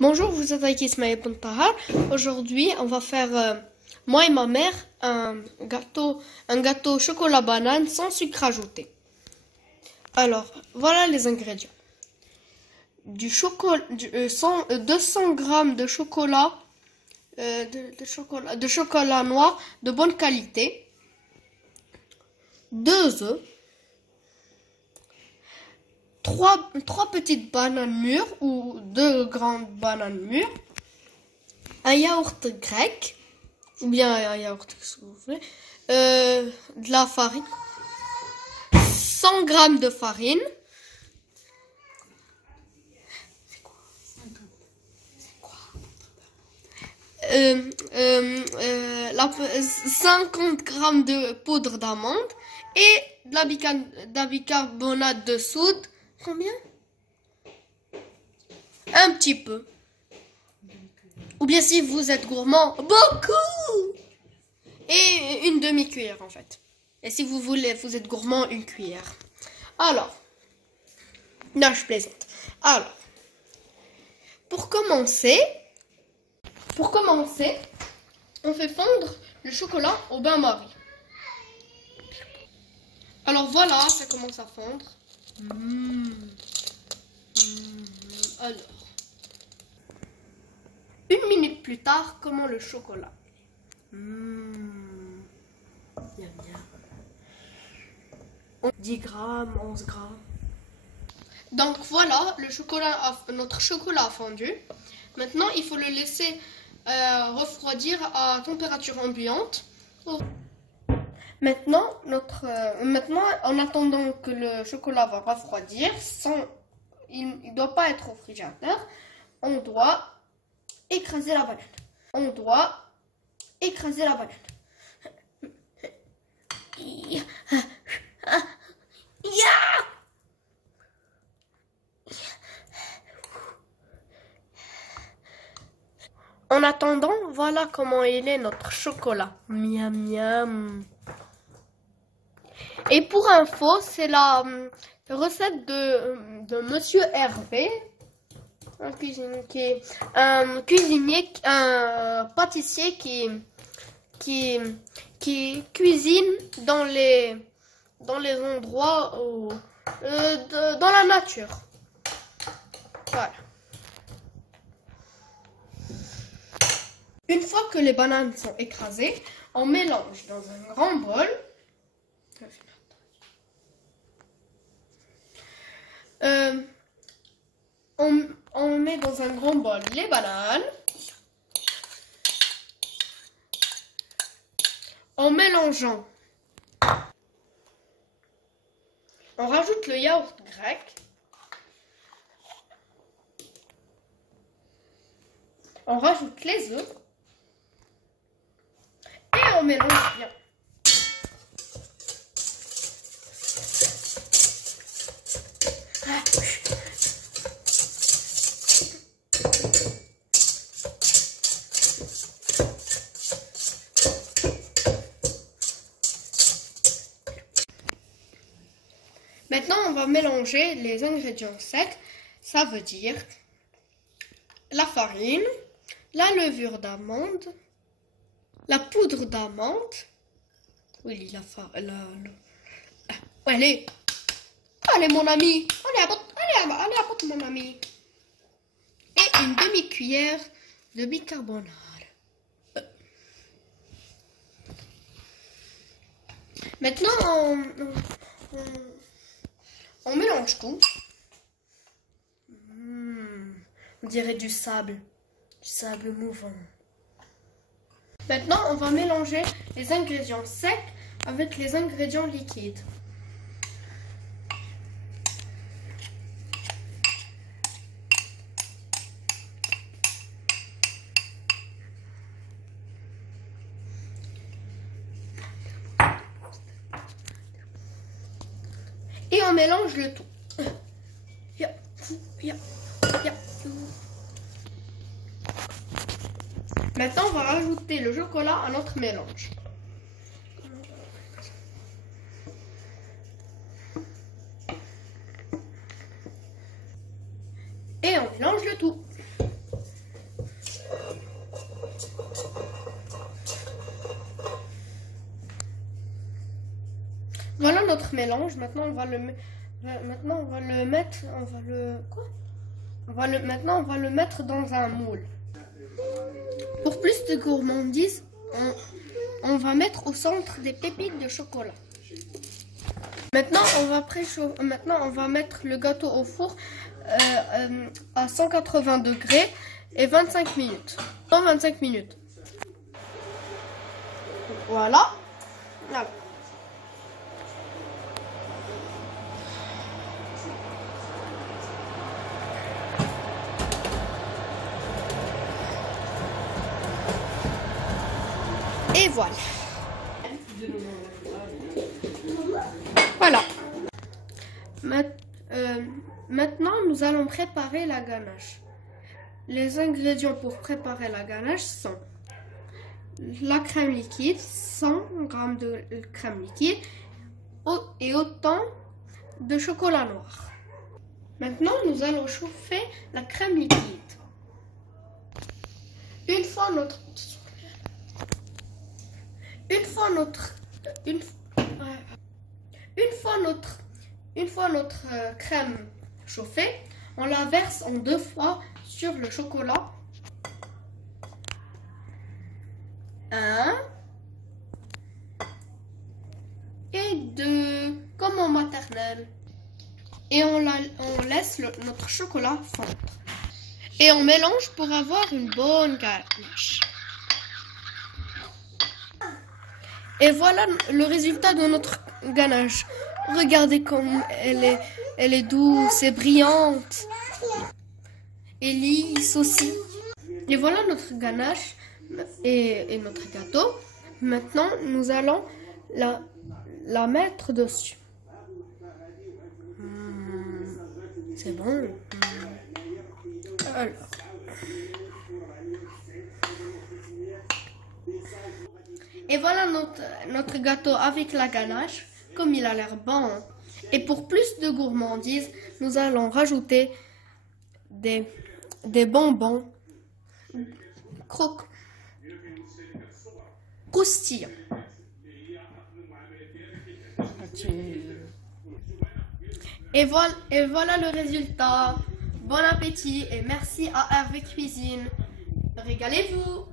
Bonjour, vous êtes avec Ismaël Pontahar. Aujourd'hui, on va faire, moi et ma mère, un gâteau chocolat banane sans sucre ajouté. Alors, voilà les ingrédients. 200 grammes de chocolat, de chocolat noir de bonne qualité, 2 œufs, 3 petites bananes mûres ou 2 grandes bananes mûres, un yaourt grec, ou bien un yaourt si vous voulez, de la farine, 100 grammes de farine, euh, euh, 50 grammes de poudre d'amande et de la bicarbonate de soude. Combien? Un petit peu. Ou bien si vous êtes gourmand, beaucoup. Et une demi-cuillère en fait. Et si vous voulez, vous êtes gourmand, une cuillère. Alors, non, je plaisante. Alors, pour commencer, on fait fondre le chocolat au bain-marie. Alors voilà, ça commence à fondre. Alors, une minute plus tard, comment le chocolat. Miam, miam. 10 grammes, 11 grammes. Donc voilà, notre chocolat a fondu. Maintenant, il faut le laisser refroidir à température ambiante. Maintenant, en attendant que le chocolat va refroidir, il ne doit pas être au réfrigérateur, on doit écraser la banane. En attendant, voilà comment il est notre chocolat. Miam miam. Et pour info, c'est la recette de Monsieur Hervé, un cuisinier, un pâtissier qui cuisine dans les endroits dans la nature. Voilà. Une fois que les bananes sont écrasées, on mélange dans un grand bol. On met dans un grand bol les bananes. En mélangeant, on rajoute le yaourt grec. On rajoute les œufs. Et on mélange bien. Maintenant, on va mélanger les ingrédients secs. Ça veut dire la farine, la levure d'amande, la poudre d'amande. Oui, allez, mon ami. Allez, apporte mon ami. Et une demi-cuillère de bicarbonate. Maintenant, on mélange tout. On dirait du sable mouvant. Maintenant, on va mélanger les ingrédients secs avec les ingrédients liquides. Et on mélange le tout. Maintenant, on va rajouter le chocolat à notre mélange. Et on mélange le tout. notre mélange. Maintenant, on va le mettre. Maintenant, on va le mettre. On va le. Quoi? Maintenant, on va le mettre dans un moule. Pour plus de gourmandise, on va mettre au centre des pépites de chocolat. Maintenant, on va mettre le gâteau au four à 180 degrés et 25 minutes. 125 minutes. Voilà. Voilà. Et voilà. Voilà. Maintenant, nous allons préparer la ganache. Les ingrédients pour préparer la ganache sont la crème liquide, 100 g de crème liquide et autant de chocolat noir. Maintenant, nous allons chauffer la crème liquide. Une fois notre crème chauffée, on la verse en 2 fois sur le chocolat. 1 et 2, comme en maternelle. Et on laisse notre chocolat fondre. Et on mélange pour avoir une bonne ganache. Et voilà le résultat de notre ganache. Regardez comme elle est douce et brillante. Et lisse aussi. Et voilà notre ganache et notre gâteau. Maintenant, nous allons la mettre dessus. C'est bon. Alors. Et voilà notre gâteau avec la ganache, comme il a l'air bon. Et pour plus de gourmandise, nous allons rajouter des bonbons croustillants. Et voilà le résultat. Bon appétit et merci à Hervé Cuisine. Régalez-vous!